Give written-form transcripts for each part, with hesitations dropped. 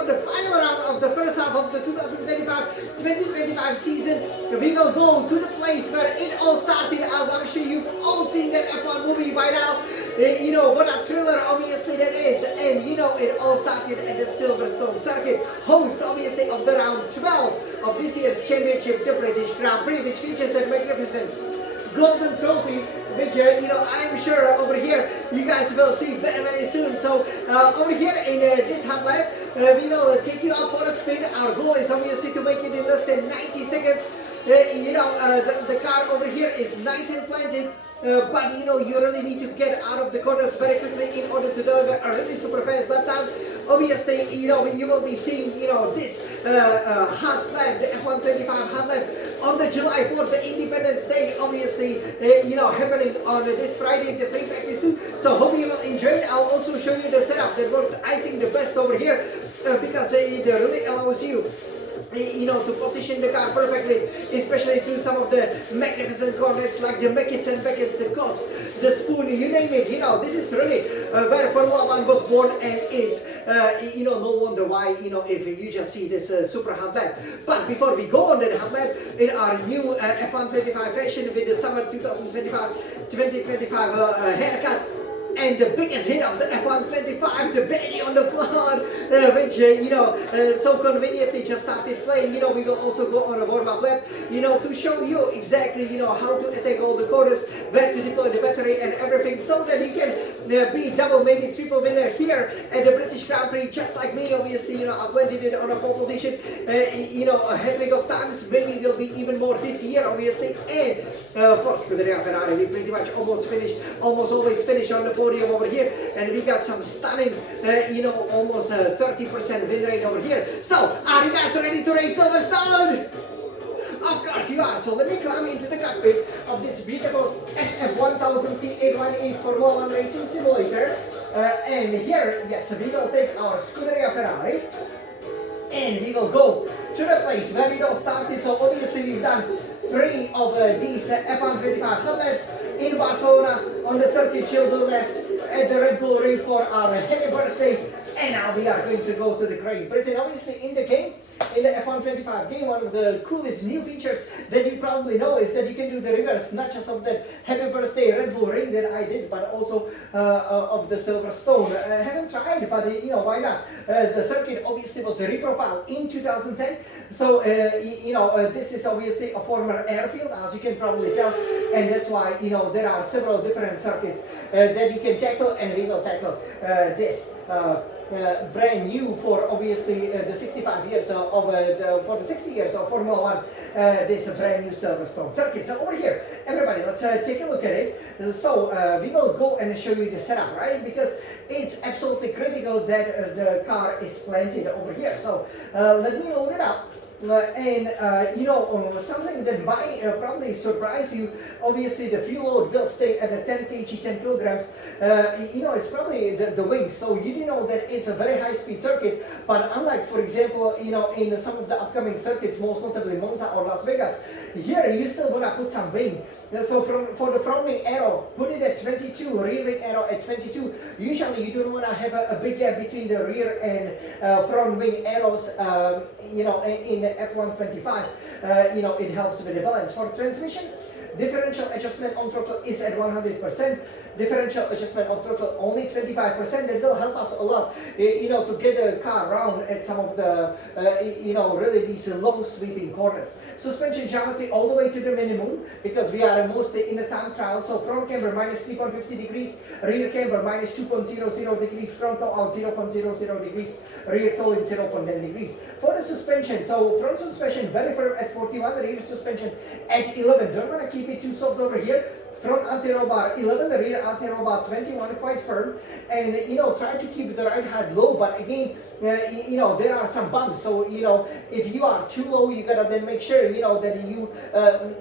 for the final round of the first half of the 2025-2025 season. We will go to the place where it all started, as I'm sure you've all seen that F1 movie by now. You know, what a thriller obviously that is. And you know, it all started at the Silverstone circuit, host obviously of the round 12 of this year's championship, the British Grand Prix, which features that magnificent golden trophy, which you know, I'm sure over here you guys will see very, very soon. So over here in this hub lab, we will take you out for a spin. Our goal is obviously to make it in less than 90 seconds. You know, the car over here is nice and planted. But you know, you really need to get out of the corners very quickly in order to deliver a really super fast lap time. Obviously, you know, you will be seeing, you know, this hot lap, the F125 hot lap on the July 4th, the Independence Day, obviously, you know, happening on this Friday, the free practice too. So hope you will enjoy it. I'll also show you the setup that works, I think, the best over here because it really allows you, you know, to position the car perfectly, especially through some of the magnificent corners like the Becketts and Becketts, the Cops, the Spoon, you name it. You know, this is really where Formula 1 was born, and it's, you know, no wonder why, you know, if you just see this super hot lap. But before we go on that hot lap, in our new F125 fashion with the summer 2025 haircut, and the biggest hit of the F125, the baby on the floor, which, you know, so conveniently just started playing. You know, we will also go on a warm-up lap, you know, to show you exactly, you know, how to attack all the corners, where to deploy the battery and everything, so that you can be double, maybe triple winner here at the British Grand Prix, just like me. Obviously, you know, I planted it on a pole position, you know, a hat-trick of times, maybe will be even more this year, obviously, and for Scuderia Ferrari, we pretty much almost always finish on the podium over here, and we got some stunning, you know, almost 30% win rate over here. So, are you guys ready to race Silverstone? Of course you are. So let me climb into the cockpit of this beautiful SF1000 P818 Formula 1 racing simulator, and here, yes, we will take our Scuderia Ferrari, and we will go to the place where it all started. So obviously we've done 3 of these F125 hot laps in Barcelona on the circuit to the left at the Red Bull Ring for our happy birthday, and now we are going to go to the Great Britain. Obviously in the game, in the F125 game, one of the coolest new features that you probably know is that you can do the reverse, not just of that happy birthday Red Bull Ring that I did, but also of the Silverstone. I haven't tried, but you know, why not? The circuit obviously was reprofiled in 2010, so you know, this is obviously a former airfield, as you can probably tell, and that's why, you know, there are several different circuits that you can tackle, and we will tackle this brand new for obviously the 65 years for the 60 years of Formula 1, this brand new Silverstone circuit. So over here, everybody, let's take a look at it. So we will go and show you the setup, right? Because it's absolutely critical that the car is planted over here. So let me load it up. And you know, something that might probably surprise you, obviously the fuel load will stay at a 10 kg, 10 kilograms. You know, it's probably the wings. So you do know that it's a very high speed circuit, but unlike, for example, you know, in some of the upcoming circuits, most notably Monza or Las Vegas, here you still want to put some wing. So for the front wing arrow, put it at 22, rear wing arrow at 22. Usually you don't want to have a big gap between the rear and front wing arrows, you know, in F125. You know, it helps with the balance. For transmission, differential adjustment on throttle is at 100%. Differential adjustment of throttle only 25%. That will help us a lot, you know, to get the car around at some of the, you know, really these long sweeping corners. Suspension geometry all the way to the minimum, because we are mostly in a time trial. So front camber minus 3.50 degrees, rear camber minus 2.00 degrees, front toe out 0.00 degrees, rear toe in 0.10 degrees. For the suspension, so front suspension very firm at 41, rear suspension at 11. Don't want to keep it too soft over here. Front anti-roll bar 11, the rear anti-roll bar 21, quite firm, and you know, try to keep the right height low, but again, you know, there are some bumps, so you know, if you are too low, you gotta then make sure, you know, that you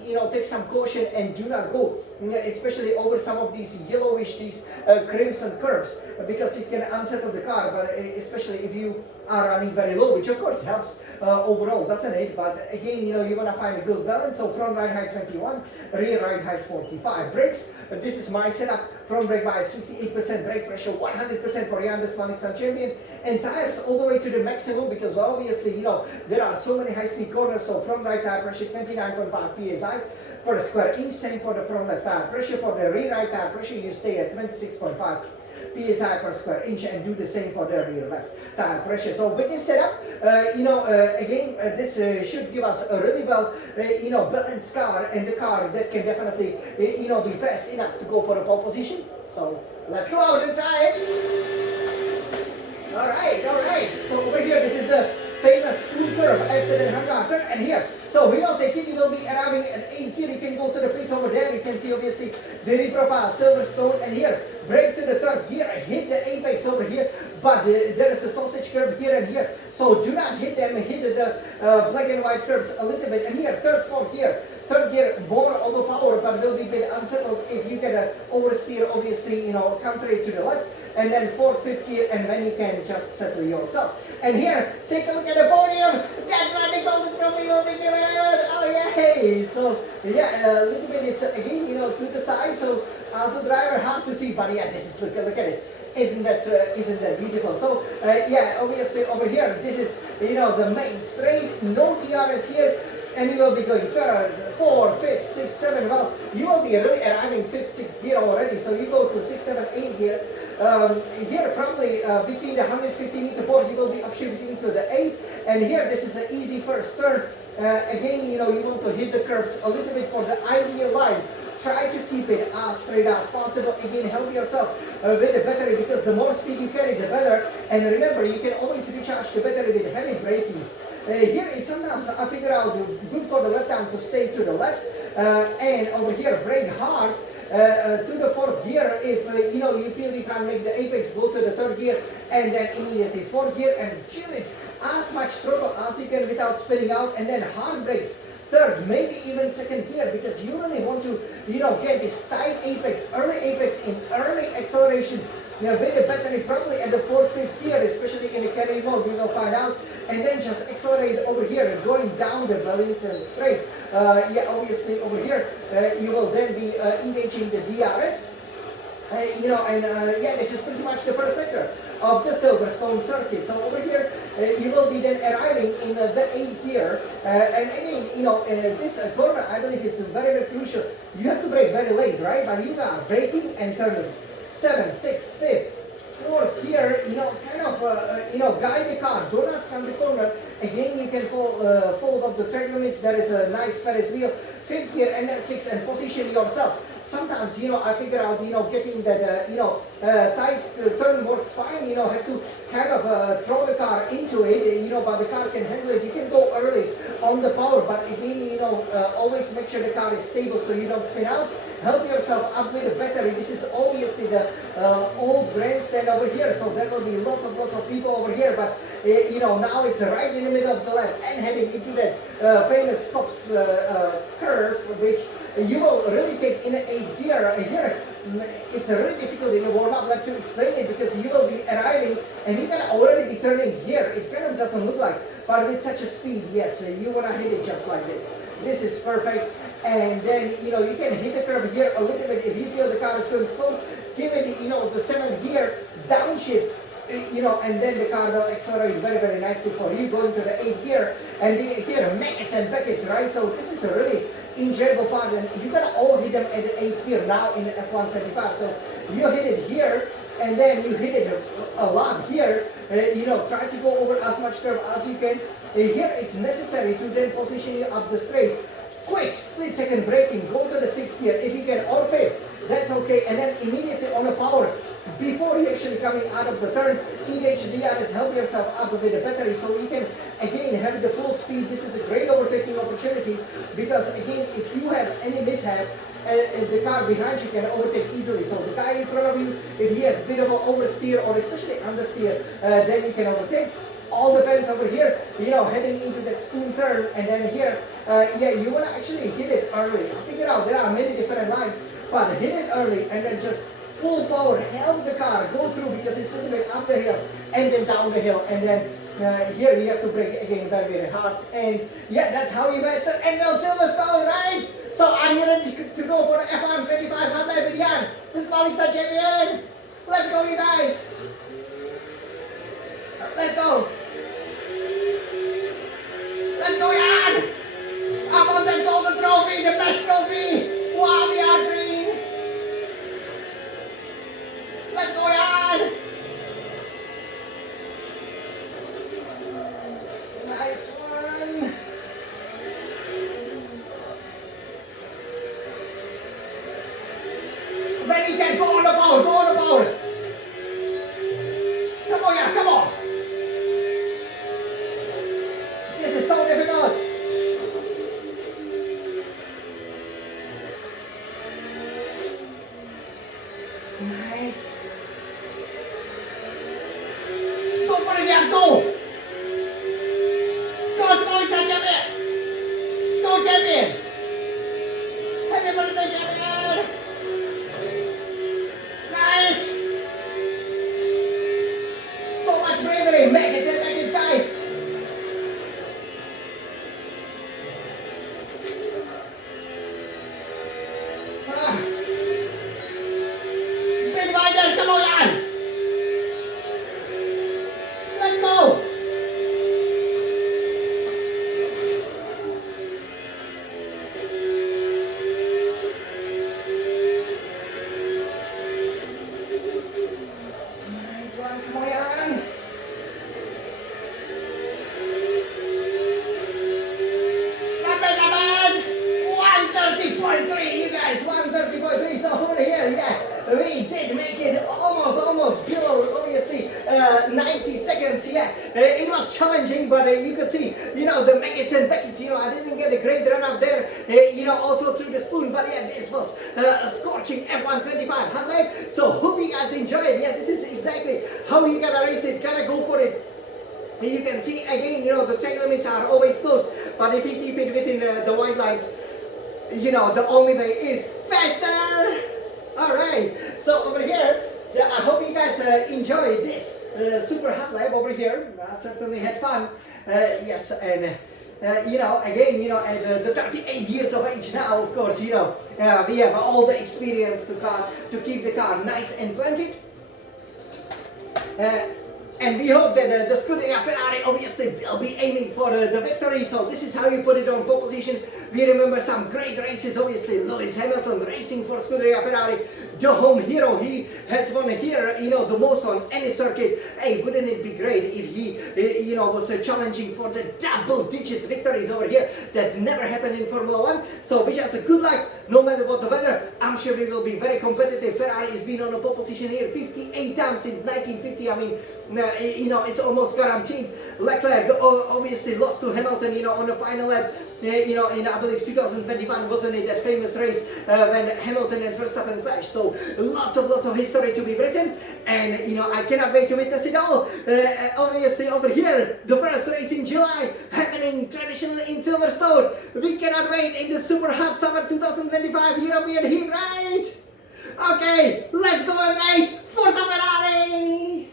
you know, take some caution and do not go, especially over some of these yellowish, these crimson curves, because it can unsettle the car, but especially if you are running very low, which of course helps overall, doesn't it? But again, you know, you want to find a good balance. So front right height 21, rear right height 45. Brakes, this is my setup front brake bias 58%, brake pressure 100% for Hyundai Sonic Sun Champion, and tires all the way to the maximum, because obviously, you know, there are so many high-speed corners. So front right tire pressure 29.5 psi per square inch. Same for the front left tire pressure. For the rear right tire pressure, you stay at 26.5 psi per square inch, and do the same for the rear left tire pressure. So with this setup, again, this should give us a really well, balanced car, and the car that can definitely, be fast enough to go for a pole position. So let's go out and try it. All right. So over here, this is the famous spoon curve after the hangar turn, and here. So we will take it, you will be arriving at 8 gear. You can go to the Prix over there. You can see obviously the reprofile Silverstone, and here brake to the third gear, hit the apex over here, but there is a sausage curve here and here. So do not hit them, hit the black and white curves a little bit. And here, fourth gear more overpowered, but will be a bit unsettled if you get an oversteer, obviously, contrary to the left. And then fourth, fifth gear, and then you can just settle yourself. And here, take a look at the podium. That's why they call the trophy will be given. Oh yay! So yeah, a little bit. It's again, to the side. So as a driver, hard to see, but yeah, this is look at this. Isn't that beautiful? So yeah, obviously over here, this is the main straight. No DRS here. And you will be going third, fourth, fifth, sixth, seventh. Well, you will be really arriving fifth, sixth gear already. So you go to 6, 7, 8 gear. Here probably between the 150 meter board, you will be upshifting to the 8. And here this is an easy first turn. Again, you want to hit the curbs a little bit for the ideal line. Try to keep it as straight as possible. Again, help yourself with the battery, because the more speed you carry, the better. And remember, you can always recharge the battery with heavy braking. Here, it's sometimes I figure out good for the left arm to stay to the left, and over here brake hard to the fourth gear if you feel you can't make the apex. Go to the third gear, and then immediately fourth gear, and give it as much throttle as you can without spinning out, and then hard brakes third, maybe even second gear, because you really want to get this tight apex, early apex in early acceleration. With the battery probably at the fourth, fifth gear, especially in the carry mode, we will find out. And then just accelerate over here, going down the Wellington straight. Obviously over here, you will then be engaging the DRS. This is pretty much the first sector of the Silverstone circuit. So over here, you will be then arriving in the 8th gear. And again, this corner, I believe is very, very crucial. You have to brake very late, right? But you are braking and turning. 7, 6, 5th, 4th gear, guide the car. Do not come the corner. Again, you can fold up the track limits. There is a nice Ferris wheel. 5th gear, and then 6th, and position yourself. Sometimes, I figure out, getting that, tight turn works fine. Have to kind of throw the car into it, but the car can handle it. You can go early on the power, but again, always make sure the car is stable so you don't spin out. Help yourself up with the battery. This is obviously the old grandstand over here, so there will be lots of people over here, but now it's right in the middle of the lap and heading into that famous Cops curve, which you will really take in an 8th gear. Here, it's really difficult in a warm-up lap to explain it, because you will be arriving and you can already be turning here. It kind of doesn't look like, but with such a speed, yes, you want to hit it just like this. This is perfect. And then, you can hit the curve here a little bit. If you feel the car is going slow, give it, the 7th gear, downshift, and then the car will accelerate very, very nicely for you, going to the 8th gear. And here, Maggots and Beckets, right? So this is a really enjoyable part, and you can all hit them at the 8th gear now in the F125. So you hit it here, and then you hit it a lot here. Try to go over as much curve as you can. Here, it's necessary to then position you up the straight. Quick split-second braking, go to the 6th gear if you can, or 5th, that's okay. And then immediately on the power, before you actually coming out of the turn, engage the DRS, help yourself up with the battery so you can again have the full speed. This is a great overtaking opportunity, because again, if you have any mishap, the car behind you can overtake easily. So the guy in front of you, if he has a bit of an oversteer or especially understeer, then you can overtake. All the fans over here, heading into that spoon turn, and then here, you want to actually hit it early. Figure out there are many different lines, but hit it early and then just full power, help the car go through, because it's a little bit up the hill and then down the hill, and then Here you have to brake again very, very hard. And yeah, that's how you master Anvil Silverstone, right? So are you ready to go for the F1 25 hot lap with Jan? This is Alexa champion. Let's go, you guys. Let's go. Let's go, Jan. I want that golden trophy, the best trophy. Wow, we are green. Let's go, Jan. Nice one. Then you can go on the pole, go on the pole. Come on, yeah, come on. This is so difficult. Nice. Go for it, yeah, go. Go, small champion. Go, champion. Happy birthday, champion. Nice. So much bravery. Make it, guys. Big rider, come on, Jan. Let's go. Nice one, come on, Jan. Number 130.3, you guys, 130.3. So over here, yeah, we did make it almost below, obviously, 90 seconds. Yeah, it was challenging, but you could see, you know, the Maggots and Beckets, you know, I didn't get a great run up there, you know, also through the spoon, but yeah, this was a scorching F1 25 hot lap. So hope you guys enjoyed. Yeah, this is exactly how you gotta race it, gotta go for it. You can see again, you know, the track limits are always close, but if you keep it within the white lines, you know, the only way is faster. All right, so over here, yeah, I hope you guys enjoyed this super hot lap over here. I certainly had fun. Yes, and you know, again, you know, at the 38 years of age now, of course, you know, we have all the experience to keep the car nice and planted. And we hope that the Scuderia Ferrari obviously will be aiming for the victory. So this is how you put it on pole position. We remember some great races, obviously Lewis Hamilton racing for Scuderia Ferrari, the home hero. He has won here, you know, the most on any circuit. Hey, wouldn't it be great if he, you know, was challenging for the double digits victories over here? That's never happened in Formula 1. So we just good luck, no matter what the weather. I'm sure we will be very competitive. Ferrari has been on a pole position here 58 times since 1950. I mean, you know, it's almost guaranteed. Leclerc obviously lost to Hamilton, you know, on the final lap, you know, in I believe 2021, wasn't it, that famous race when Hamilton and Verstappen clashed. So lots of history to be written, and you know, I cannot wait to witness it all. Obviously over here, the first race in July, happening traditionally in Silverstone. We cannot wait in the super hot summer 2025 European heat, right? Okay, let's go and race for Ferrari!